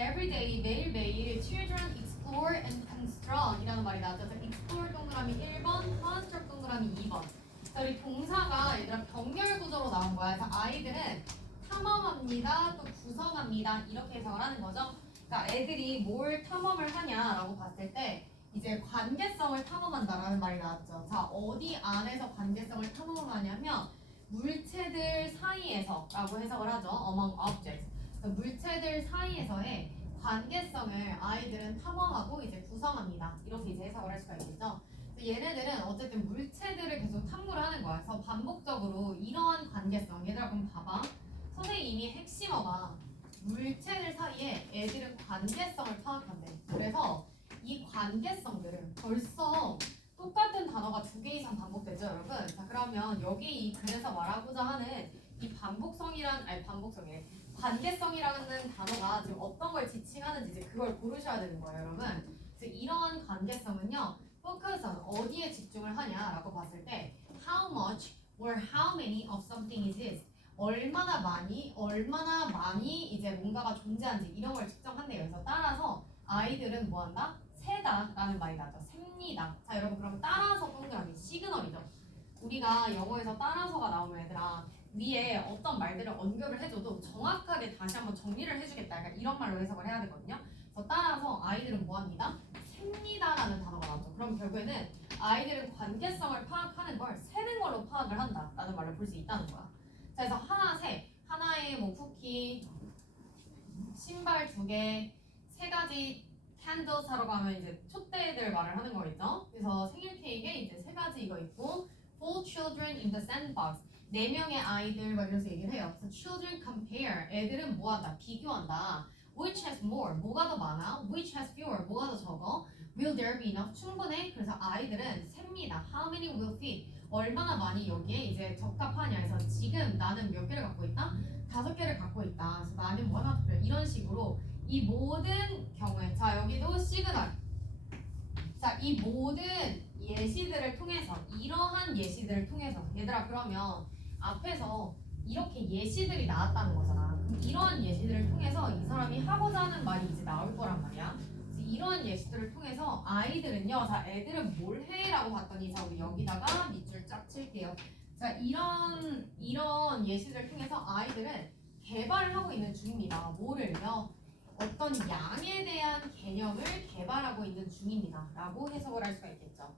every day 매일매일 children explore and construct 이라는 말이 나왔죠. 그래서 explore 동그라미 1번, construct 동그라미 2번. 자, 우리 동사가 얘들아 병렬 구조로 나온 거야. 그래서 아이들은 탐험합니다, 또 구성합니다 이렇게 해석을 하는 거죠. 그러니까 애들이 뭘 탐험을 하냐라고 봤을 때 이제 관계성을 탐험한다라는 말이 나왔죠. 자, 어디 안에서 관계성을 탐험하냐면 물체들 사이에서라고 해석을 하죠. among objects. 물체들 사이에서의 관계성을 아이들은 탐험하고 이제 구성합니다. 이렇게 이제 해석을 할 수가 있겠죠. 얘네들은 어쨌든 물체들을 계속 탐구를 하는 거야. 그래서 반복적으로 이러한 관계성. 얘들아 그럼 봐봐. 선생님이 핵심어가 물체들 사이에 애들은 관계성을 파악한대. 그래서 이 관계성들은 벌써 똑같은 단어가 2개 이상 반복되죠, 여러분? 자, 그러면 여기 이 글에서 말하고자 하는 이 반복성이래. 관계성이라는 단어가 지금 어떤 걸 지칭하는지 이제 그걸 고르셔야 되는 거예요, 여러분. 그래서 이러한 관계성은요, focus on 어디에 집중을 하냐라고 봤을 때 how much or how many of something is this. 얼마나 많이 이제 뭔가가 존재한지 이런 걸 측정한대요. 그래서 따라서 아이들은 뭐 한다? 세다라는 말이 나죠. 셉니다. 자, 여러분 그럼 따라서 동그라미 시그널이죠. 우리가 영어에서 따라서가 나오면 얘들아 위에 어떤 말들을 언급을 해줘도 정확하게 다시 한번 정리를 해주겠다. 약간 이런 말로 해석을 해야 되거든요. 그래서 따라서 아이들은 뭐 합니다? 셉니다라는 단어가 나오죠. 그럼 결국에는 아이들은 관계성을 파악하는 걸 세는 걸로 파악을 한다라는 말을 볼 수 있다는 거야. 자, 그래서 하나에 뭐 쿠키, 신발 2개, 3가지 캔들 사러 가면 이제 촛대들 말을 하는 거겠죠. 그래서 생일 케이크에 이제 3가지 이거 있고, 4 children in the sandbox. 4명의 아이들 막 이러면서 얘기를 해요. 그래서 children compare. 애들은 뭐 한다? 비교한다. Which has more? 뭐가 더 많아? Which has fewer? 뭐가 더 적어? Will there be enough? 충분해? 그래서 아이들은 셉니다. How many will fit? 얼마나 많이 여기에 이제 적합하냐 해서 지금 나는 몇 개를 갖고 있다? 5개를 갖고 있다. 그래서 나는 뭐 하나 더 필요해. 이런 식으로 이 모든 경우에 자 여기도 시그널. 자, 이 모든 예시들을 통해서 이러한 예시들을 통해서 얘들아 그러면 앞에서 이렇게 예시들이 나왔다는 거잖아. 그럼 이러한 예시들을 통해서 이 사람이 하고자 하는 말이 이제 나올 거란 말이야. 그래서 이러한 예시들을 통해서 아이들은요, 자 애들은 뭘 해? 라고 봤더니 자 우리 여기다가 밑줄 쫙 칠게요. 자 이런 예시들을 통해서 아이들은 개발을 하고 있는 중입니다. 뭐를요? 어떤 양에 대한 개념을 개발하고 있는 중입니다. 라고 해석을 할 수가 있겠죠.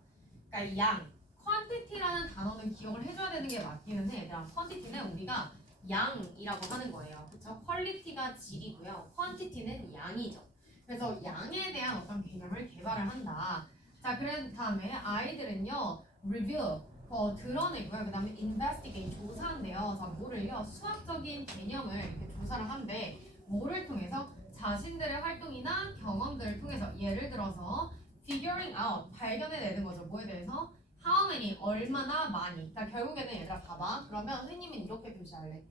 그러니까 양, quantity라는 단어는 기억을 해줘야 되는 게 맞기는 해. 얘들아, quantity는 우리가 양이라고 하는 거예요. 그렇죠? quality가 질이고요. quantity는 양이죠. 그래서 양에 대한 어떤 개념을 개발을 한다. 자, 그런 다음에 아이들은요, review, 드러내고요. 그 다음에 investigate, 조사한대요. 자, 뭐를요? 수학적인 개념을 이렇게 조사를 한대. 뭐를 통해서? 자신들의 활동이나 경험들을 통해서 예를 들어서 figuring out, 발견해내는 거죠. 뭐에 대해서? how many, 얼마나 많이. 그러니까 결국에는 얘들아 봐봐. 그러면 선생님은 이렇게 표시할래.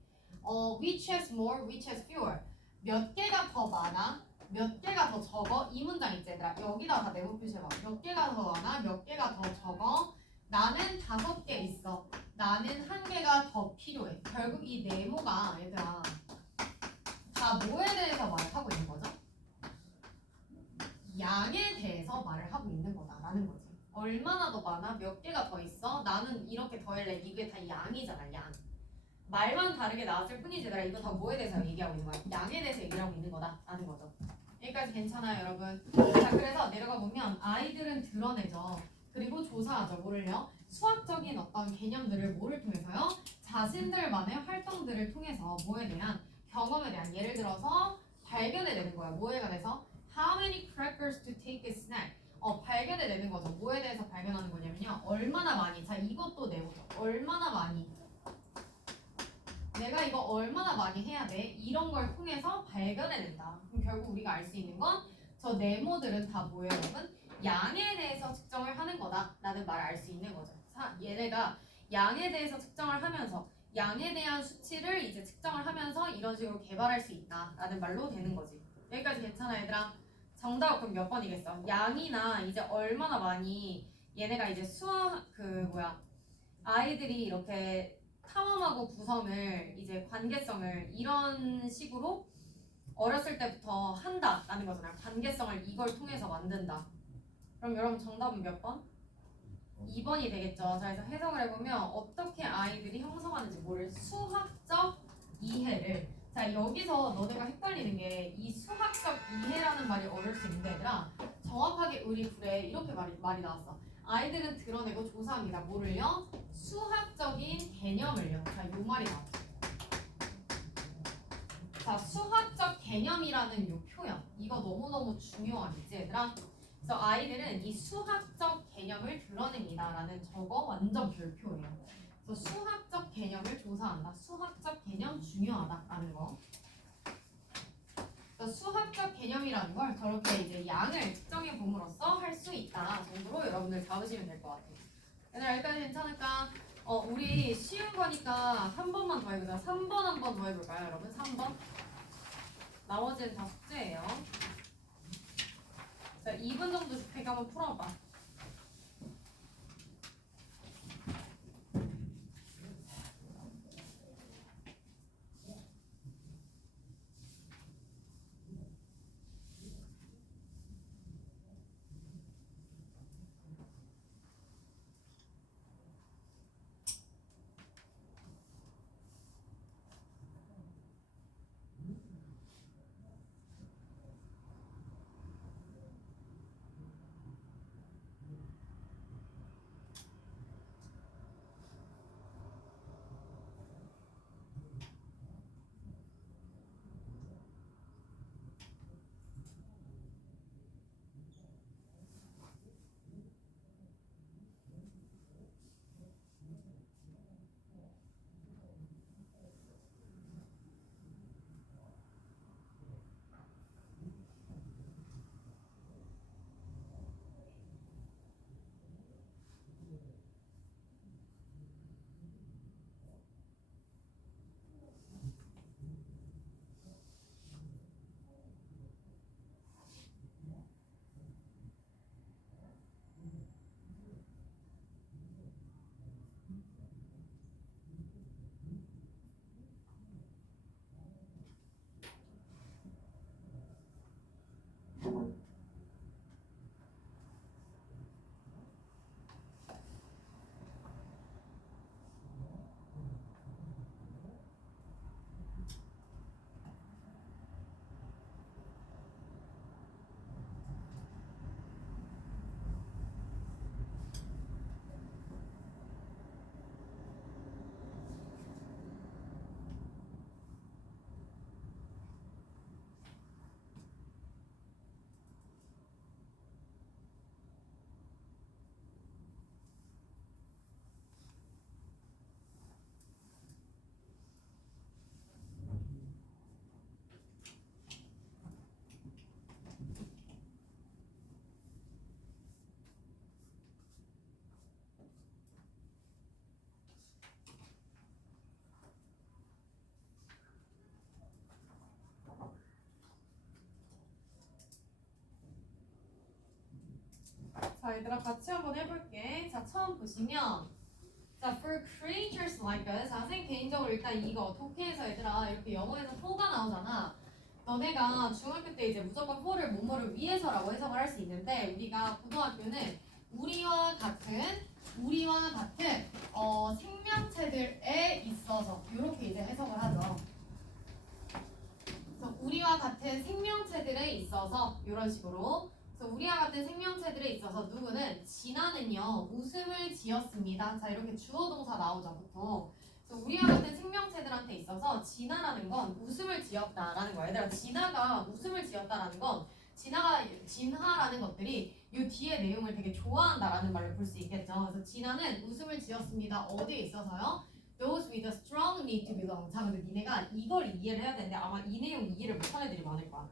which has more, which has fewer. 몇 개가 더 많아? 몇 개가 더 적어? 이 문장 있지 얘들아. 여기다가 다 네모 표시해봐. 몇 개가 더 많아? 몇 개가 더 적어? 나는 5개 있어. 나는 1개가 더 필요해. 결국 이 네모가 얘들아 다 뭐에 대해서 말을 하고 있는 거죠? 양에 대해서 말을 하고 있는 거다라는 거지. 얼마나 더 많아? 몇 개가 더 있어? 나는 이렇게 더할래. 이게 다 양이잖아, 양. 말만 다르게 나왔을 뿐이지 얘들아 이거 다 뭐에 대해서 얘기하고 있는 거야? 양에 대해서 얘기하고 있는 거다라는 거죠. 여기까지 괜찮아요, 여러분? 자, 그래서 내려가 보면 아이들은 드러내죠. 그리고 조사하죠. 뭐를요? 수학적인 어떤 개념들을 뭐를 통해서요? 자신들만의 활동들을 통해서 뭐에 대한 경험에 대한 예를 들어서 발견해내는 거야. 뭐에 관해서? How many crackers to take a snack? 발견해내는 거죠. 뭐에 대해서 발견하는 거냐면요. 얼마나 많이. 자, 이것도 내보죠. 얼마나 많이. 내가 이거 얼마나 많이 해야 돼? 이런 걸 통해서 발견해낸다. 그럼 결국 우리가 알 수 있는 건 저 네모들은 다 뭐예요, 여러분? 양에 대해서 측정을 하는 거다라는 말을 알 수 있는 거죠. 얘네가 양에 대해서 측정을 하면서 양에 대한 수치를 이제 측정을 하면서 이런 식으로 개발할 수 있다라는 말로 되는 거지. 여기까지 괜찮아, 얘들아? 정답 그럼 몇 번이겠어? 양이나 이제 얼마나 많이 얘네가 이제 아이들이 이렇게 탐험하고 구성을 이제 관계성을 이런 식으로 어렸을 때부터 한다라는 거잖아요. 관계성을 이걸 통해서 만든다. 그럼 여러분 정답은 몇 번? 2번이 되겠죠. 자, 그래서 해석을 해보면 어떻게 아이들이 형성하는지 모를 수학적 이해를. 자, 여기서 너네가 헷갈리는 게 이 수학적 이해라는 말이 어려울 수 있는 게 아니라 정확하게 우리 글에 이렇게 말이 나왔어. 아이들은 드러내고 조사합니다. 뭐를요? 수학적인 개념을요. 자, 요 말이 나왔어. 자, 수학적 개념이라는 요 표현. 이거 너무너무 중요하겠지, 얘들아? 그래서 아이들은 이 수학적 개념을 드러냅니다라는 저거 완전 별표예요. 그래서 수학적 개념을 조사한다. 수학적 개념 중요하다라는 거. 그래서 수학적 개념이라는 걸 저렇게 이제 양을 특정해 봄으로써 할 수 있다 정도로 여러분들 잡으시면 될 것 같아요. 얘들아 여기까지 괜찮을까? 우리 쉬운 거니까 3번만 더 해보자. 3번 한 번 더 해볼까요, 여러분? 3번. 나머지는 다 숙제예요. 자, 2분 정도 줄 테니까 한번 풀어봐. 자, 얘들아 같이 한번 해볼게. 자, 처음 보시면 자, for creatures like us. 자, 선생님 개인적으로 일단 이거 독해에서 얘들아 이렇게 영어에서 for가 나오잖아. 너네가 중학교 때 이제 무조건 for를 뭐뭐를 위해서라고 해석을 할 수 있는데 우리가 고등학교는 우리와 같은 생명체들에 있어서 이렇게 이제 해석을 하죠. 그래서 우리와 같은 생명체들에 있어서 이런 식으로. 그래서 우리와 같은 생명체들에 있어서 누구는 진아는요 웃음을 지었습니다. 자 이렇게 주어 동사 나오죠 보통. 그래서 우리와 같은 생명체들한테 있어서 진아라는 건 웃음을 지었다라는 거야. 얘들아 진아가 웃음을 지었다라는 건 진하라는 것들이 이 뒤에 내용을 되게 좋아한다라는 말로 볼 수 있겠죠. 그래서 진아는 웃음을 지었습니다. 어디에 있어서요? Those with a strong need to belong. 자, 근데 니네가 이걸 이해를 해야 되는데 아마 이 내용 이해를 못하는 애들이 많을 거야.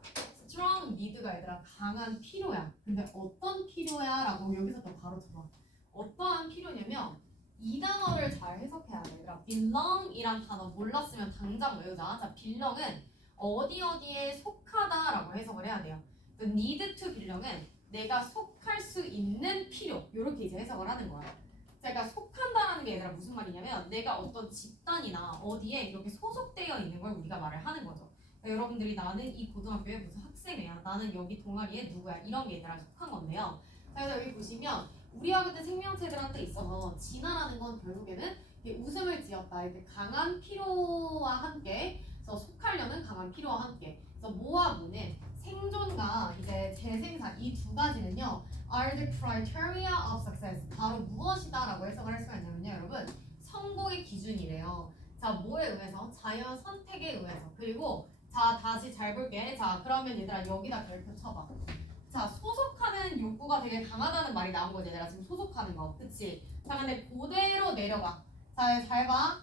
strong need가 얘들아 강한 필요야. 근데 어떤 필요야? 라고 여기서 또 바로 들어. 어떠한 필요냐면 이 단어를 잘 해석해야 돼. 얘들아 belong이란 단어 몰랐으면 당장 외우자. 자, belong은 어디에 속하다라고 해석을 해야 돼요. The need to belong은 내가 속할 수 있는 필요. 이렇게 이제 해석을 하는 거야. 그러니까 속한다라는 게 얘들아 무슨 말이냐면 내가 어떤 집단이나 어디에 이렇게 소속되어 있는 걸 우리가 말을 하는 거죠. 여러분들이 나는 이 고등학교에 무슨 학생이야. 나는 여기 동아리에 누구야. 이런 게 얘들아 속한 건데요. 자, 그래서 여기 보시면 우리와 같은 생명체들한테 있어서 진화라는 건 결국에는 이게 웃음을 지었다. 이렇게 강한 필요와 함께 그래서 속하려는 강한 필요와 함께 그래서 뭐와 뭐는 생존과 이제 재생산 이 두 가지는요 are the criteria of success 바로 무엇이다 라고 해석을 할 수가 있냐면요 여러분 성공의 기준이래요. 자 뭐에 의해서? 자연 선택에 의해서. 그리고 자 다시 잘 볼게. 자 그러면 얘들아 여기다 별표 쳐봐. 자 소속하는 욕구가 되게 강하다는 말이 나온 거지 얘들아 지금 소속하는 거 그치? 자 근데 그대로 내려가. 자 잘 봐.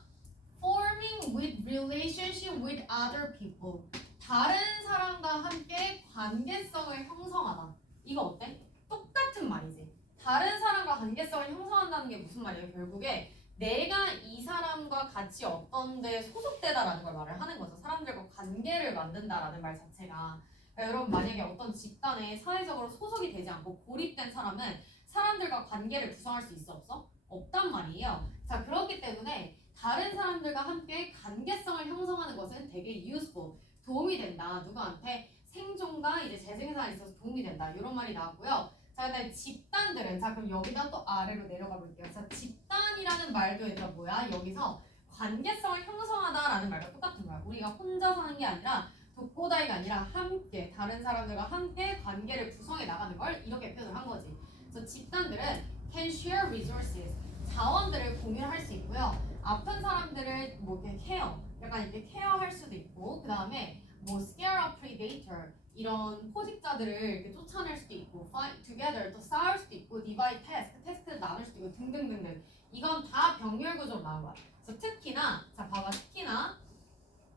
forming with relationship with other people 다른 사람과 함께 관계성을 형성하다. 이거 어때? 똑같은 말이지. 다른 사람과 관계성을 형성한다는 게 무슨 말이에요? 결국에 내가 이 사람과 같이 어떤 데 소속되다라는 걸 말을 하는 거죠. 사람들과 관계를 만든다라는 말 자체가. 그러니까 여러분 만약에 어떤 집단에 사회적으로 소속이 되지 않고 고립된 사람은 사람들과 관계를 구성할 수 있어 없어? 없단 말이에요. 자 그렇기 때문에 다른 사람들과 함께 관계성을 형성하는 것은 되게 useful 도움이 된다. 누구한테? 생존과 이제 재생산에 있어서 도움이 된다. 이런 말이 나왔고요. 자, 그다음에 집단들은 자 그럼 여기다 또 아래로 내려가 볼게요. 자, 집단이라는 말도 얘들아 뭐야? 여기서 관계성을 형성하다라는 말과 똑같은 거야. 우리가 혼자 사는 게 아니라 독고다이가 아니라 함께 다른 사람들과 함께 관계를 구성해 나가는 걸 이렇게 표현을 한 거지. 그래서 집단들은 can share resources 자원들을 공유할 수 있고요. 아픈 사람들을 뭐 이렇게 케어, 약간 이렇게 케어할 수도 있고, 그 다음에 뭐 scare a predator 이런 포식자들을 이렇게 쫓아낼 수도 있고, fight together 또 싸울 수도 있고, divide task 태스크를 나눌 수도 있고 등등등등. 이건 다 병렬 구조로 나온 거야. 그래서 특히나 자 봐봐 특히나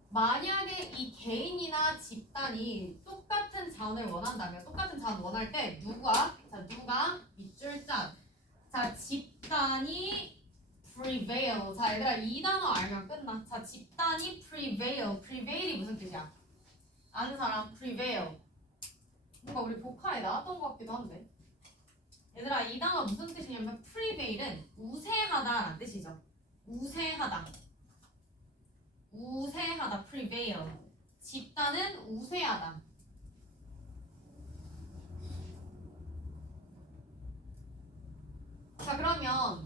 만약에 이 개인이나 집단이 똑같은 자원을 원한다면 똑같은 자원 원할 때 누가 밑줄 짝. 자 집단이 prevail. 자 얘들아 이 단어 알면 끝나. 자 집단이 prevail이 무슨 뜻이야? 아는 사람 prevail. 뭔가 우리 복화에 나왔던 것 같기도 한데. 얘들아 이 단어 무슨 뜻이냐면 prevail은 우세하다라는 뜻이죠. 우세하다 prevail. 집단은 우세하다. 자 그러면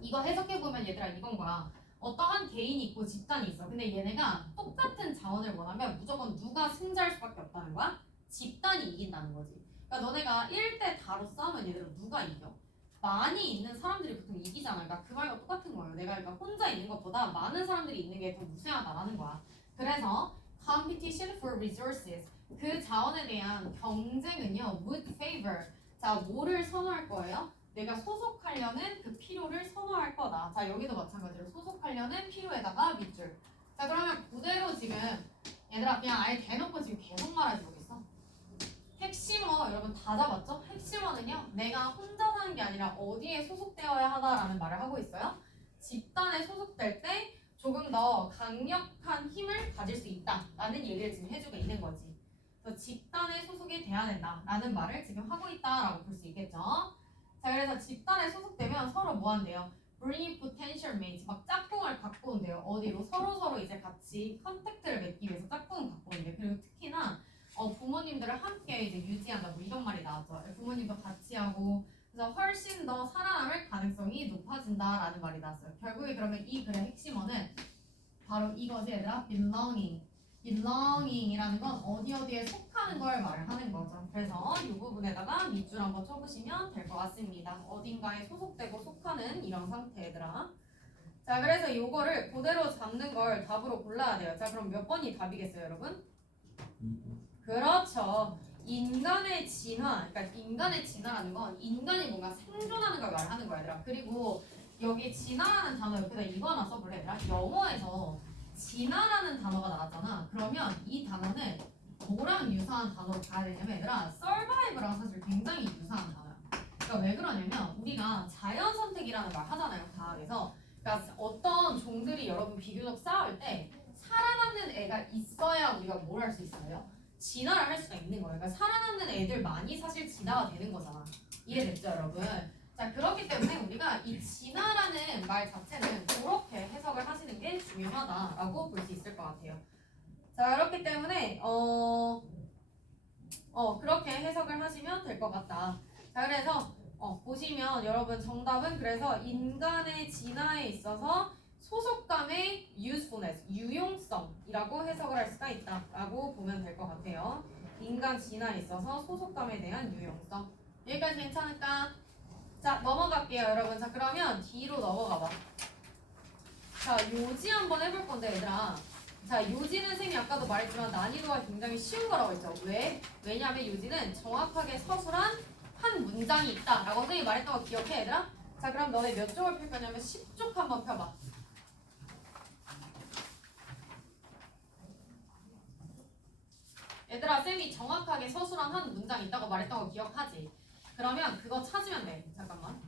이거 해석해보면 얘들아 이건 거야. 어떠한 개인이 있고 집단이 있어. 근데 얘네가 똑같은 자원을 원하면 무조건 누가 승자일 수밖에 없다는 거야? 집단이 이긴다는 거지. 그러니까 너네가 1대 다로 싸우면 얘들아 누가 이겨? 많이 있는 사람들이 보통 이기잖아. 그러니까 그 말과 똑같은 거예요. 내가 그러니까 혼자 있는 것보다 많은 사람들이 있는 게 더 우세하다라는 거야. 그래서 competition for resources 그 자원에 대한 경쟁은요 would favor 자 뭐를 선호할 거예요? 내가 소속하려는 그 필요를 선호할 거다. 자 여기도 마찬가지로 소속하려는 필요에다가 밑줄. 자 그러면 그대로 지금 얘들아 그냥 아예 대놓고 지금 계속 말하지 보겠어. 핵심어 여러분 다 잡았죠? 핵심어는요 내가 혼자 사는 게 아니라 어디에 소속되어야 하다라는 말을 하고 있어요. 집단에 소속될 때 조금 더 강력한 힘을 가질 수 있다라는 얘기를 지금 해주고 있는 거지. 그래서 집단에 소속이 돼야 된다라는 말을 지금 하고 있다라고 볼 수 있겠죠. 자 그래서 집단에 소속되면 서로 뭐 한대요? bring potential mates 막 짝꿍을 갖고 온대요. 어디로? 서로 이제 같이 컨택트를 맺기 위해서 짝꿍을 갖고 온대. 그리고 특히나 부모님들을 함께 이제 유지한다 뭐 이런 말이 나왔죠. 부모님도 같이 하고 그래서 훨씬 더 살아남을 가능성이 높아진다라는 말이 나왔어요. 결국에 그러면 이 글의 핵심어는 바로 이거지 얘들아. belonging이라는 건 어디에 속하는 걸 말을 하는 거죠. 그래서 이 부분에다가 밑줄 한번 쳐보시면 될 것 같습니다. 어딘가에 소속되고 속하는 이런 상태 얘들아. 자 그래서 이거를 그대로 잡는 걸 답으로 골라야 돼요. 자 그럼 몇 번이 답이겠어요 여러분? 그렇죠. 인간의 진화, 그러니까 인간의 진화라는 건 인간이 뭔가 생존하는 걸 말하는 거야, 얘들아. 그리고 여기 진화라는 단어 옆에다 이거 하나 써볼래, 얘들아? 영어에서 진화라는 단어가 나왔잖아. 그러면 이 단어는 뭐랑 유사한 단어로 가야 되냐면, 얘들아, survive랑 사실 굉장히 유사한 단어야. 그러니까 왜 그러냐면 우리가 자연 선택이라는 말 하잖아요, 과학에서. 그러니까 어떤 종들이 여러분 비교적 싸울 때 살아남는 애가 있어야 우리가 뭘 할 수 있어요? 진화를 할 수가 있는 거예요. 그러니까 살아남는 애들만이 사실 진화가 되는 거잖아. 이해됐죠, 여러분? 자, 그렇기 때문에 우리가 이 진화라는 말 자체는 그렇게 해석을 하시는 게 중요하다라고 볼 수 있을 것 같아요. 자, 그렇기 때문에 그렇게 해석을 하시면 될 것 같다. 자, 그래서 보시면 여러분 정답은 그래서 인간의 진화에 있어서 소속감의 usefulness, 유용성이라고 해석을 할 수가 있다라고 보면 될 것 같아요. 인간 진화에 있어서 소속감에 대한 유용성. 여기까지 괜찮을까? 자, 넘어갈게요, 여러분. 자, 그러면 뒤로 넘어가 봐. 자, 요지 한번 해볼 건데, 얘들아. 자, 요지는 쌤이 아까도 말했지만 난이도가 굉장히 쉬운 거라고 했죠. 왜? 왜냐하면 요지는 정확하게 서술한 한 문장이 있다라고 선생님이 말했던 거 기억해, 얘들아? 자, 그럼 너네 몇 쪽을 펼 거냐면 10쪽 한번 펴봐. 얘들아, 쌤이 정확하게 서술한 한 문장 있다고 말했던 거 기억하지? 그러면 그거 찾으면 돼. 잠깐만.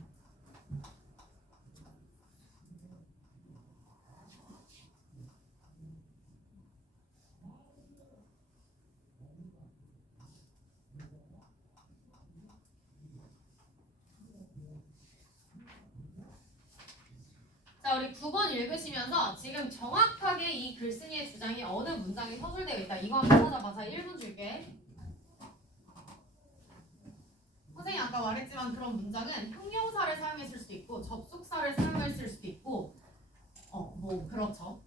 자, 우리 9번 읽으시면서 지금 정확하게 이 글쓴이의 주장이 어느 문장에 서술되어 있다. 이거 한번 찾아봐. 자, 1분 줄게. 선생님이 아까 말했지만 그런 문장은 형용사를 사용했을 수도 있고 접속사를 사용했을 수도 있고 뭐 그렇죠.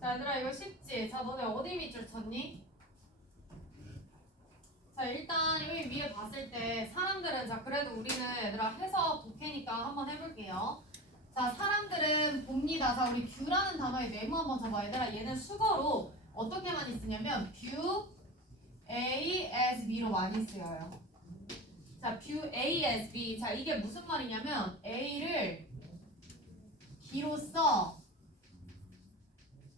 자, 얘들아 이거 쉽지? 자, 너네 어디 밑줄 쳤니? 자, 일단 여기 위에 봤을 때 사람들은 자, 그래도 우리는 얘들아 해석 독해니까 한번 해볼게요. 자, 사람들은 봅니다. 자, 우리 뷰라는 단어의 네모 한번 잡아. 얘들아 얘는 수거로 어떻게 많이 쓰냐면 뷰 A as B로 많이 쓰여요. 자, 뷰 A as B. 자, 이게 무슨 말이냐면 A를 B로 써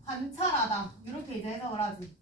관찰하다. 이렇게 이제 해석을 하지.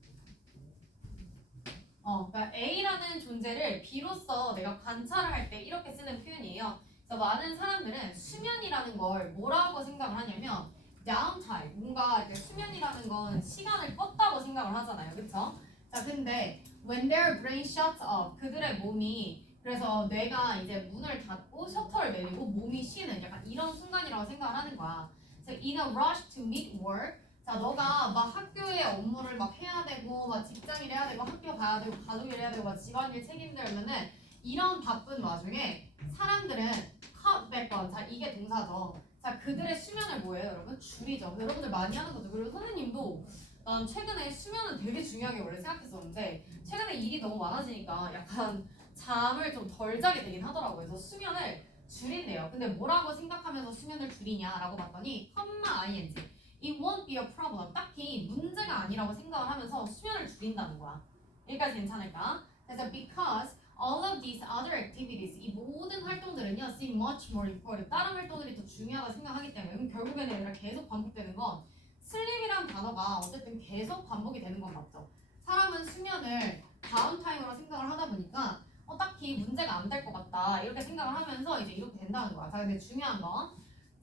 그러니까 A라는 존재를 B로서 내가 관찰을 할 때 이렇게 쓰는 표현이에요. 그래서 많은 사람들은 수면이라는 걸 뭐라고 생각을 하냐면 downtime, 뭔가 이렇게 수면이라는 건 시간을 껐다고 생각을 하잖아요, 그렇죠? 자, 근데 when their brain shuts off, 그들의 몸이 그래서 뇌가 이제 문을 닫고 셔터를 내리고 몸이 쉬는 약간 이런 순간이라고 생각을 하는 거야. 그래서 in a rush to meet work, 자, 너가 막 학교의 업무를 막 해야 되고, 막 직장일 해야 되고, 학교 가야 되고, 가족일 해야 되고, 막 집안일 책임들면은 이런 바쁜 와중에 사람들은 cut back on, 자, 이게 동사죠. 자, 그들의 수면을 뭐예요, 여러분? 줄이죠. 여러분들 많이 하는 거죠. 그리고 선생님도 난 최근에 수면은 되게 중요하게 원래 생각했었는데 최근에 일이 너무 많아지니까 약간 잠을 좀 덜 자게 되긴 하더라고요. 그래서 수면을 줄인대요. 근데 뭐라고 생각하면서 수면을 줄이냐라고 봤더니 컴마 ing. It won't be a problem. 딱히 문제가 아니라고 생각을 하면서 수면을 줄인다는 거야. 여기까지 괜찮을까? 그래서 because all of these other activities, 이 모든 활동들은요, seem much more important. 다른 활동들이 더 중요하다 생각하기 때문에 그럼 결국에는 얘들아 계속 반복되는 건 슬립이란 단어가 어쨌든 계속 반복이 되는 건 맞죠. 사람은 수면을 다운타임으로 생각을 하다 보니까 딱히 문제가 안 될 것 같다 이렇게 생각을 하면서 이제 이렇게 된다는 거야. 자, 근데 중요한 건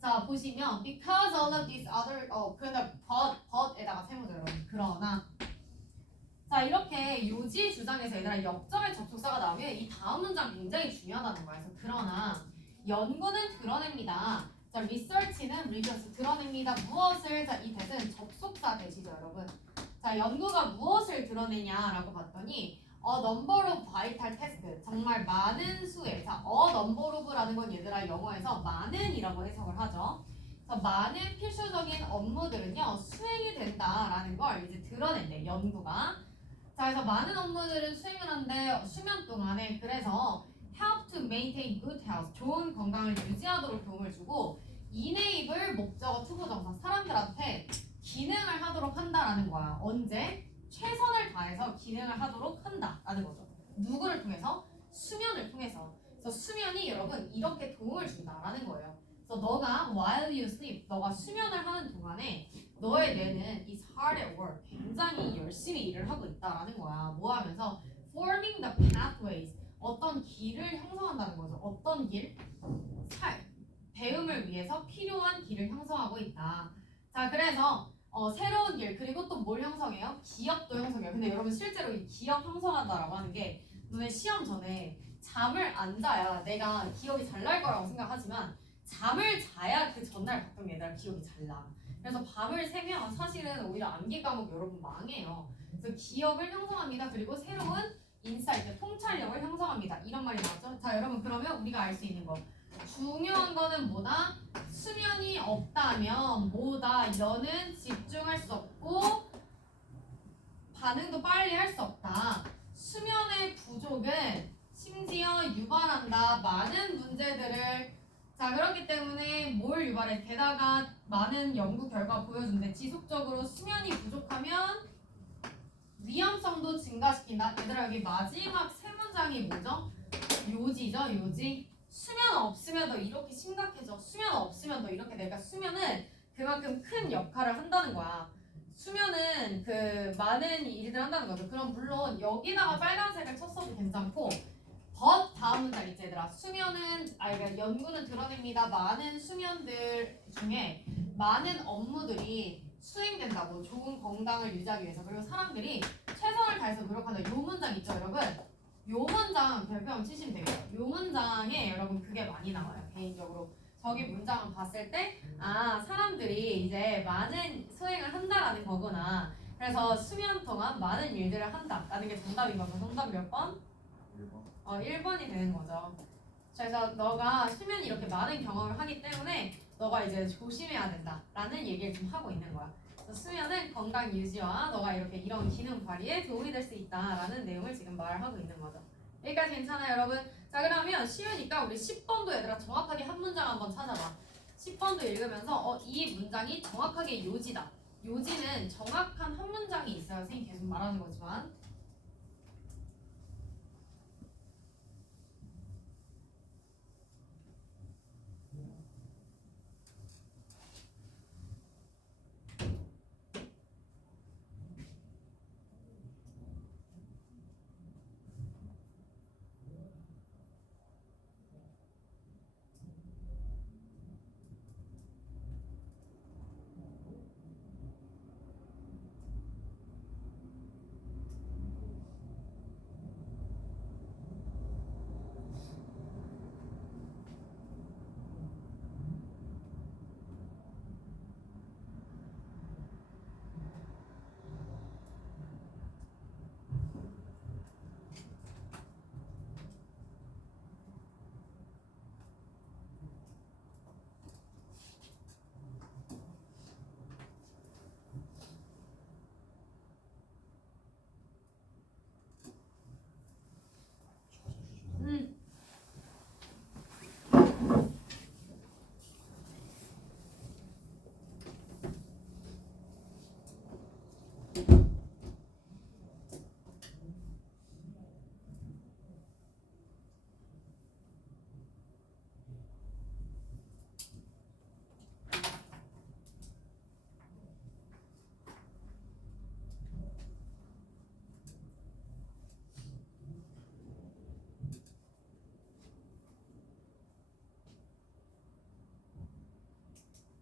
자 보시면 because all of these other 그런데 but에다가 세모죠 여러분. 그러나 자 이렇게 요지 주장에서 얘들아 역점의 접속사가 나오면 이 다음 문장 굉장히 중요하다는 거야. 그래서 그러나 연구는 드러냅니다. 자 research는 reveals 드러냅니다. 무엇을? 자 이 대은 접속사 대시죠 여러분. 자 연구가 무엇을 드러내냐라고 봤더니 number of vital tasks 정말 많은 수의 자 number of라는 건 얘들아 영어에서 많은이라고 해석을 하죠. 그래서 많은 필수적인 업무들은요 수행이 된다라는 걸 이제 드러낸대 연구가. 자 그래서 많은 업무들은 수행을 한데 수면 동안에 그래서 help to maintain good health 좋은 건강을 유지하도록 도움을 주고 enable 목적어 투부정사 사람들한테 기능을 하도록 한다라는 거야. 언제? 최선을 다해서 기능을 하도록 한다라는 거죠. 누구를 통해서? 수면을 통해서. 그래서 수면이 여러분 이렇게 도움을 준다라는 거예요. 그래서 너가 while you sleep 너가 수면을 하는 동안에 너의 뇌는 is hard at work 굉장히 열심히 일을 하고 있다라는 거야. 뭐 하면서? forming the pathways 어떤 길을 형성한다는 거죠. 어떤 길? 배움을 위해서 필요한 길을 형성하고 있다. 자 그래서 새로운 길 그리고 또 뭘 형성해요? 기억도 형성해요. 근데 여러분 실제로 이 기억 형성한다라고 하는 게 너네 시험 전에 잠을 안 자야 내가 기억이 잘 날 거라고 생각하지만 잠을 자야 그 전날 봤던 게 얘들아 기억이 잘 나. 그래서 밤을 새면 사실은 오히려 암기 과목 여러분 망해요. 그래서 기억을 형성합니다. 그리고 새로운 인사이트, 통찰력을 형성합니다. 이런 말이 나왔죠? 자 여러분 그러면 우리가 알 수 있는 거 중요한 거는 뭐다? 수면이 없다면 뭐다? 너는 집중할 수 없고 반응도 빨리 할 수 없다. 수면의 부족은 심지어 유발한다. 많은 문제들을 자 그렇기 때문에 뭘 유발해? 게다가 많은 연구 결과 보여준대. 지속적으로 수면이 부족하면 위험성도 증가시킨다. 얘들아 여기 마지막 세 문장이 뭐죠? 요지죠 요지. 수면 없으면 더 이렇게 심각해져. 수면 없으면 더 이렇게 내가 수면은 그만큼 큰 역할을 한다는 거야. 수면은 그 많은 일들 한다는 거죠. 그럼 물론 여기다가 빨간색을 쳤어도 괜찮고 but 다음 문장 있지 얘들아. 수면은 그러니까 연구는 드러냅니다. 많은 수면들 중에 많은 업무들이 수행된다고 좋은 건강을 유지하기 위해서 그리고 사람들이 최선을 다해서 노력한다. 요 문장 있죠 여러분. 요 문장 별표만 치시면 되겠죠. 요 문장에 여러분 그게 많이 나와요. 개인적으로 저기 문장을 봤을 때 사람들이 이제 많은 수행을 한다라는 거구나. 그래서 수면 동안 많은 일들을 한다라는 게 정답인 거죠. 정답 몇 번? 1번. 1번이 되는 거죠. 그래서 너가 수면이 이렇게 많은 경험을 하기 때문에 너가 이제 조심해야 된다라는 얘기를 좀 하고 있는 거야. 그래서 수면은 건강 유지와 너가 이렇게 이런 기능 발휘에 도움이 될 수 있다라는 내용을 지금 말하고 있는 거죠. 여기까지 괜찮아요 여러분? 자 그러면 쉬우니까 우리 10번도 얘들아 정확하게 한 문장 한번 찾아봐. 10번도 읽으면서 이 문장이 정확하게 요지다. 요지는 정확한 한 문장이 있어요. 선생님 계속 말하는 거지만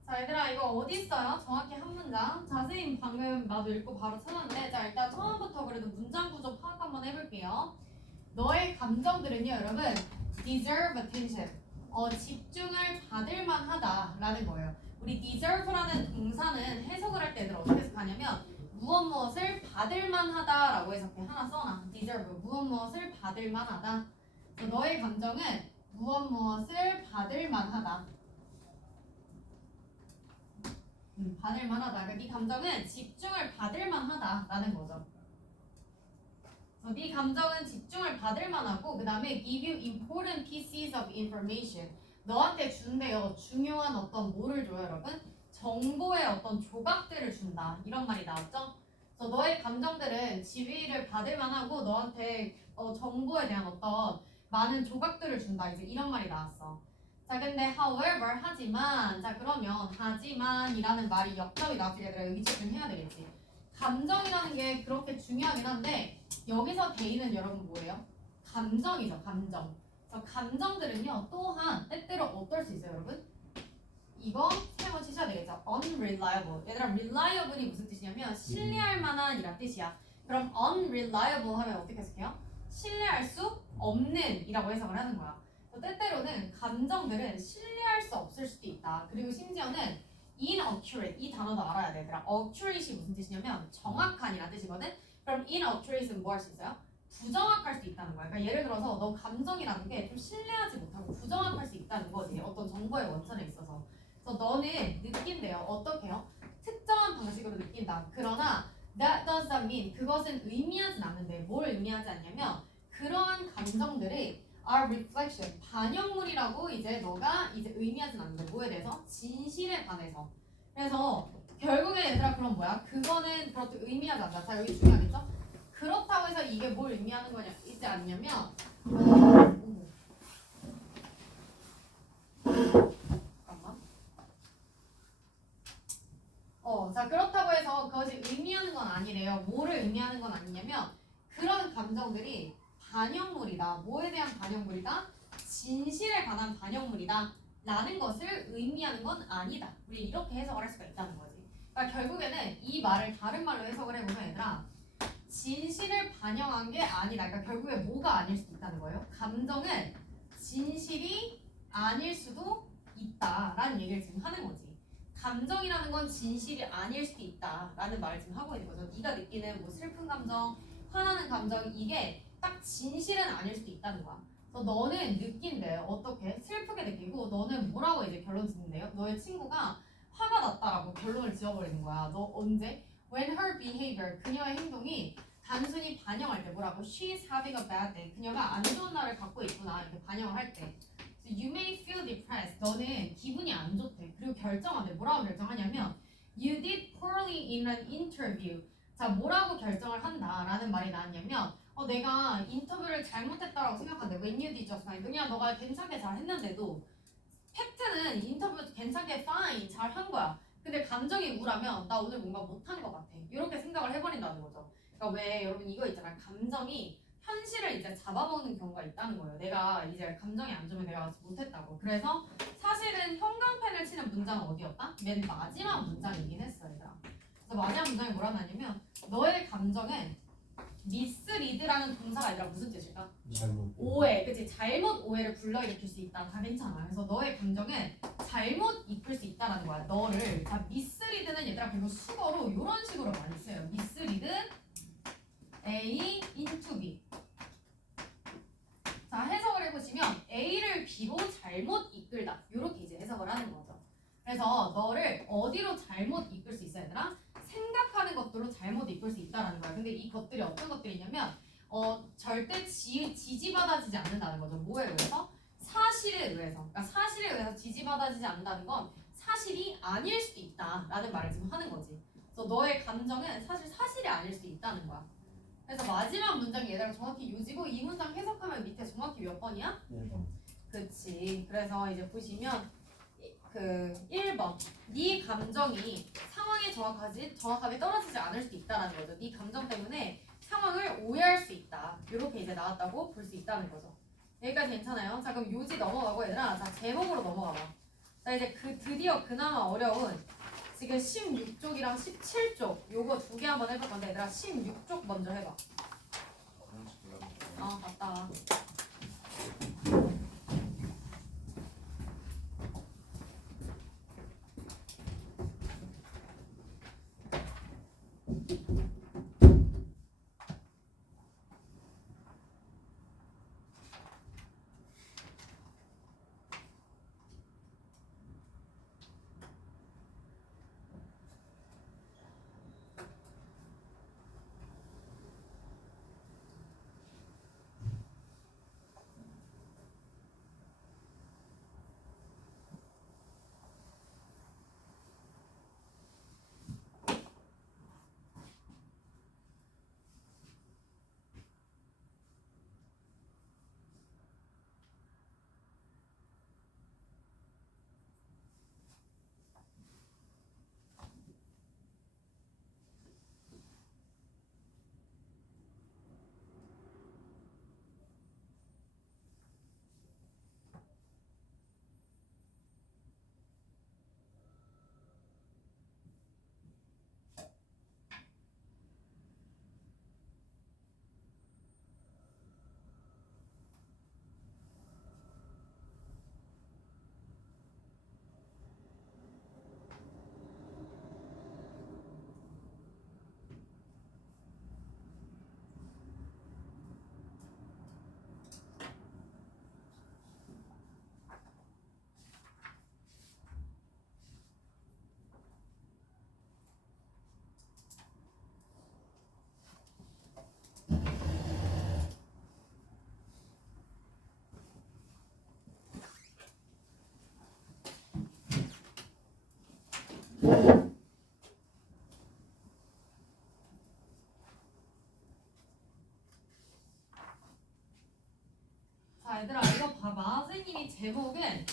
자 얘들아 이거 어디 있어요? 정확히 한 문장. 자세히 방금 나도 읽고 바로 찾았는데 자 일단 처음부터 그래도 문장 구조 파악 한번 해볼게요. 너의 감정들은요 여러분 deserve attention 집중을 받을 만하다라는 거예요. 우리 deserve라는 동사는 해석을 할 때 얘들 어떻게 해석하냐면 무엇 무엇을 받을 만하다라고 해석해. 하나 써놔. deserve 무엇 무엇을 받을 만하다. 너의 감정은 무엇 무엇을 받을 만하다. 받을 만하다. 그러니까 네 감정은 집중을 받을 만하다라는 거죠. 네 감정은 집중을 받을 만하고 그 다음에 give you important pieces of information. 너한테 준대요. 중요한 어떤 뭐를 줘요, 여러분? 정보의 어떤 조각들을 준다. 이런 말이 나왔죠? 그래서 너의 감정들은 지위를 받을 만하고 너한테 정보에 대한 어떤 많은 조각들을 준다. 이제 이런 말이 나왔어. 자, 근데 however 하지만 자 그러면 하지만이라는 말이 역접이 나왔을 때 얘들아 여기 집중 해야 되겠지. 감정이라는 게 그렇게 중요하긴 한데 여기서 대의는 여러분 뭐예요? 감정이죠, 감정. 그래서 감정들은요 또한 때때로 어떨 수 있어요, 여러분? 이거 세번 치셔야 되겠죠. unreliable. 얘들아 reliable이 무슨 뜻이냐면 신뢰할 만한 이란 뜻이야. 그럼 unreliable 하면 어떻게 해석해요? 신뢰할 수 없는 이라고 해석을 하는 거야. 때때로는 감정들은 신뢰할 수 없을 수도 있다. 그리고 심지어는 inaccurate 이 단어도 알아야 돼. 얘들아 accurate이 무슨 뜻이냐면 정확한이라는 뜻이거든. 그럼 inaccurate는 뭐 할 수 있어요? 부정확할 수 있다는 거야. 그러니까 예를 들어서 너 감정이라는 게 좀 신뢰하지 못하고 부정확할 수 있다는 거지. 어떤 정보의 원천에 있어서. 그래서 너는 느낀대요. 어떻게 해요? 특정한 방식으로 느낀다. 그러나 that doesn't mean 그것은 의미하진 않는데 뭘 의미하지 않냐면 그러한 감정들이 are reflection 반영물이라고 이제 너가 이제 의미하진 않는데 뭐에 대해서? 진실에 관해서. 그래서 결국에 얘들아 그럼 뭐야? 그거는 그렇게 의미하지 않다. 자 여기 중요하겠죠? 그렇다고 해서 이게 뭘 의미하는 거냐 있지 않냐면 잠깐만. 자 그렇다고 해서 그것이 의미하는 건 아니래요. 뭐를 의미하는 건 아니냐면 그런 감정들이 반영물이다. 뭐에 대한 반영물이다? 진실에 관한 반영물이다. 라는 것을 의미하는 건 아니다. 우리 이렇게 해석을 할 수가 있다는 거지. 그러니까 결국에는 이 말을 다른 말로 해석을 해보면 얘들아 진실을 반영한 게 아니다. 그러니까 결국에 뭐가 아닐 수도 있다는 거예요. 감정은 진실이 아닐 수도 있다라는 얘기를 지금 하는 거지. 감정이라는 건 진실이 아닐 수도 있다라는 말을 지금 하고 있는 거죠. 네가 느끼는 뭐 슬픈 감정, 화나는 감정 이게 딱 진실은 아닐 수도 있다는 거야. 그래서 너는 느낀대요. 어떻게? 슬프게 느끼고 너는 뭐라고 이제 결론 짓는데요? 너의 친구가 화가 났다라고 결론을 지어버리는 거야. 너 언제? When her behavior, 그녀의 행동이 단순히 반영할 때 뭐라고? She's having a bad day. 그녀가 안 좋은 날을 갖고 있구나. 이렇게 반영을 할 때. So you may feel depressed. 너는 기분이 안 좋대. 그리고 결정한대. 뭐라고 결정하냐면 You did poorly in an interview. 자, 뭐라고 결정을 한다라는 말이 나왔냐면 내가 인터뷰를 잘못했다라고 생각한대. When you did just fine. 그냥 너가 괜찮게 잘 했는데도 팩트는 인터뷰 괜찮게 fine 잘 한 거야. 근데 감정이 우울하면 나 오늘 뭔가 못한 것 같아. 이렇게 생각을 해버린다는 거죠. 그러니까 왜 여러분 이거 있잖아. 감정이 현실을 이제 잡아먹는 경우가 있다는 거예요. 내가 이제 감정이 안 좋으면 내가 못했다고. 그래서 사실은 형광펜을 치는 문장은 어디였다? 맨 마지막 문장이긴 했어요. 얘들아. 그래서 마지막 문장이 뭐라 하냐면 너의 감정은 mislead라는 동사가 아니라 무슨 뜻일까? 잘못. 오해, 그치? 잘못 오해를 불러일으킬 수 있다. 다 괜찮아. 그래서 너의 감정은 잘못 이끌 수 있다라는 거야. 너를. 자, mislead는 얘들아 결국 수거로 이런 식으로 많이 써요. mislead A into B. 자, 해석을 해보시면 A를 B로 잘못 이끌다. 이렇게 이제 해석을 하는 거죠. 그래서 너를 어디로 잘못 이끌 수 있어, 얘들아? 생각하는 것들로 잘못 이끌 수 있다라는 거야. 근데 이 것들이 어떤 것들이냐면 절대 지지받아지지 않는다는 거죠. 뭐에 의해서? 사실에 의해서. 그러니까 사실에 의해서 지지받아지지 않는다는 건 사실이 아닐 수도 있다라는 말을 지금 하는 거지. 그래서 너의 감정은 사실 사실이 아닐 수도 있다는 거야. 그래서 마지막 문장이 얘들아 정확히 요지고 이 문장 해석하면 밑에 정확히 몇 번이야? 1번. 그치. 그래서 이제 보시면 그 1번 네 감정이 상황에 정확하게 떨어지지 않을 수도 있다는 거죠. 네 감정 때문에 상황을 오해할 수 있다. 이렇게 이제 나왔다고 볼 수 있다는 거죠. 여기까지 괜찮아요? 자 그럼 요지 넘어가고 얘들아 자 제목으로 넘어가 봐. 자 이제 드디어 그나마 어려운 지금 16쪽이랑 17쪽 요거 두 개 한번 해볼 건데 얘들아 16쪽 먼저 해봐. 갔다 와. 자 얘들아 이거 봐봐. 선생님이 제목은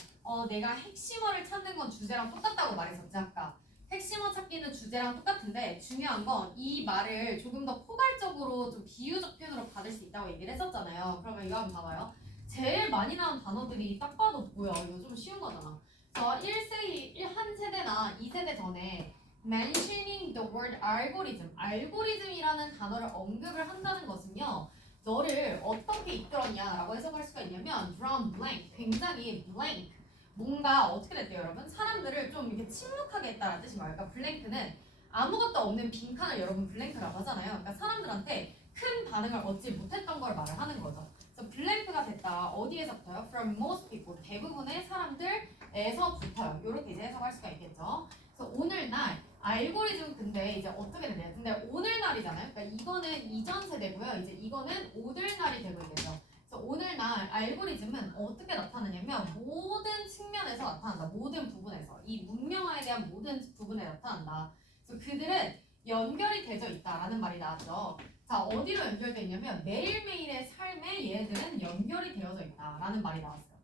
내가 핵심어를 찾는 건 주제랑 똑같다고 말했었지 아까. 핵심어 찾기는 주제랑 똑같은데 중요한 건 이 말을 조금 더 포괄적으로 좀 비유적 표현으로 받을 수 있다고 얘기를 했었잖아요. 그러면 이거 한번 봐봐요. 제일 많이 나온 단어들이 딱 봐도 뭐야 이거 좀 쉬운 거잖아. 저 1한 세대나 2세대 전에 mentioning the word algorithm, 알고리즘이라는 단어를 언급을 한다는 것은요. 너를 어떻게 이끌었냐라고 해석할 수가 있냐면 from blank, 굉장히 blank, 뭔가 어떻게 됐대요 여러분? 사람들을 좀 이렇게 침묵하게 했다는 뜻인 거예요. 그러니까 블랭크는 아무것도 없는 빈칸을 여러분 블랭크라고 하잖아요. 그러니까 사람들한테 큰 반응을 얻지 못했던 걸 말을 하는 거죠. 그래서 블랭크가 됐다. 어디에서부터요? From most people, 대부분의 사람들에서부터요. 이렇게 이제 해석할 수가 있겠죠. 그래서 오늘날 알고리즘 근데 이제 어떻게 되냐? 근데 오늘날이잖아요. 그러니까 이거는 이전 세대고요. 이제 이거는 오늘날이 되고 있겠죠. 그래서 오늘날 알고리즘은 어떻게 나타나냐면 모든 측면에서 나타난다. 모든 부분에서 이 문명화에 대한 모든 부분에 나타난다. 그래서 그들은 연결이 되어 있다라는 말이 나왔죠. 자 어디로 연결되어 있냐면 매일매일의 삶에 얘네들은 연결이 되어져 있다라는 말이 나왔어요.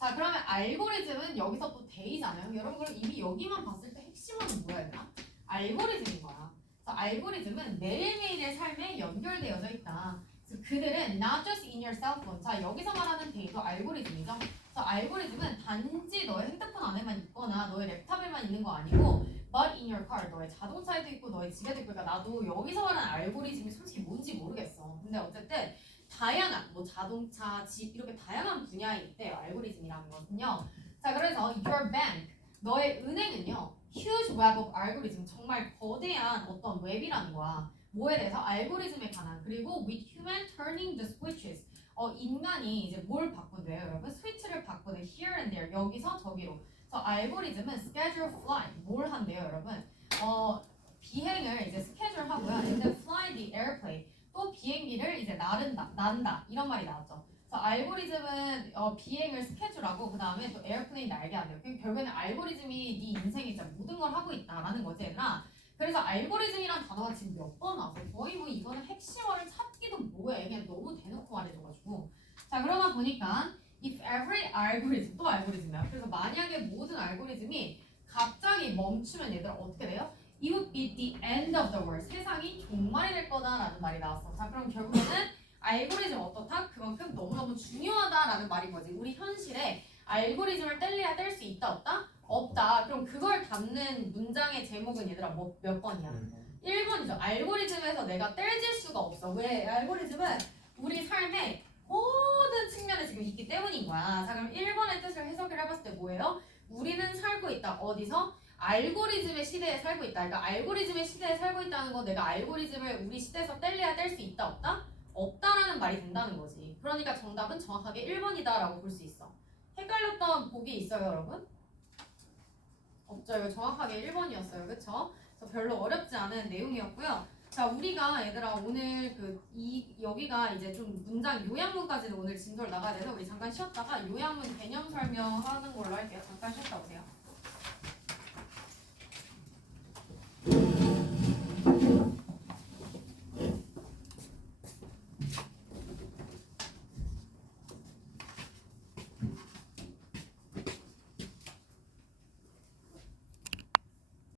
자 그러면 알고리즘은 여기서 또 데이잖아요. 여러분 그럼 이미 여기만 봤을 때 핵심은 뭐야 얘들아? 알고리즘인 거야. 그래서 알고리즘은 매일매일의 삶에 연결되어져 있다. 그래서 그들은 not just in your cell phone. 자 여기서 말하는 데이터 알고리즘이죠. 그래서 알고리즘은 단지 너의 핸드폰 안에만 있거나 너의 랩탑에만 있는 거 아니고 but in your car. 너의 자동차에도 있고 너의 집에도 있고. 그러니까 나도 여기서 말하는 알고리즘이 솔직히 뭔지 모르겠어. 근데 어쨌든 다양한 뭐 자동차, 집 이렇게 다양한 분야에 있대요. 알고리즘이라는 것은요. 자 그래서 your bank 너의 은행은요. huge web of algorithm 정말 거대한 어떤 웹이라는 거야. 뭐에 대해서 알고리즘에 관한 그리고 with human turning the switches 인간이 이제 뭘 바꾼대요 여러분? 스위치를 바꾸는 here and there 여기서 저기로. 그래서 알고리즘은 schedule flight 뭘 한대요 여러분? 비행을 이제 스케줄 하고요. and then fly the airplane 또 비행기를 이제 난다 이런 말이 나왔죠. 그래서 알고리즘은 비행을 스케줄하고 그 다음에 또 에어플레인 날게 한대요. 결국에는 알고리즘이 네 인생에 진짜 모든 걸 하고 있다라는 거지 얘들아. 그래서 알고리즘이란 단어가 지금 몇 번 나와서 거의 뭐 이거는 핵심어를 찾기도 뭐해 그냥 너무 대놓고 말해줘가지고. 자 그러다 보니까 if every algorithm 또 알고리즘이야. 그래서 만약에 모든 알고리즘이 갑자기 멈추면 얘들아 어떻게 돼요? It would be the end of the world. 세상이 종말이 될 거다라는 말이 나왔어. 자 그럼 결국에는 알고리즘 어떻다? 그만큼 너무너무 중요하다라는 말인 거지. 우리 현실에 알고리즘을 뗄래야 뗄 수 있다 없다? 없다. 그럼 그걸 담는 문장의 제목은 얘들아 몇 번이야? 1번이죠. 알고리즘에서 내가 떼질 수가 없어. 왜? 알고리즘은 우리 삶의 모든 측면에 지금 있기 때문인 거야. 자, 그럼 1번의 뜻을 해석을 해봤을 때 뭐예요? 우리는 살고 있다. 어디서? 알고리즘의 시대에 살고 있다. 그러니까 알고리즘의 시대에 살고 있다는 건 내가 알고리즘을 우리 시대에서 뗄래야 뗄 수 있다, 없다? 없다라는 말이 된다는 거지. 그러니까 정답은 정확하게 1번이다라고 볼 수 있어. 헷갈렸던 보기 있어요, 여러분? 없죠. 이거 정확하게 1번이었어요. 그쵸? 그래서 별로 어렵지 않은 내용이었고요. 자, 우리가 얘들아 오늘 여기가 이제 좀 문장 요약문까지는 오늘 진도를 나가야 돼서 우리 잠깐 쉬었다가 요약문 개념 설명하는 걸로 할게요. 잠깐 쉬었다 오세요.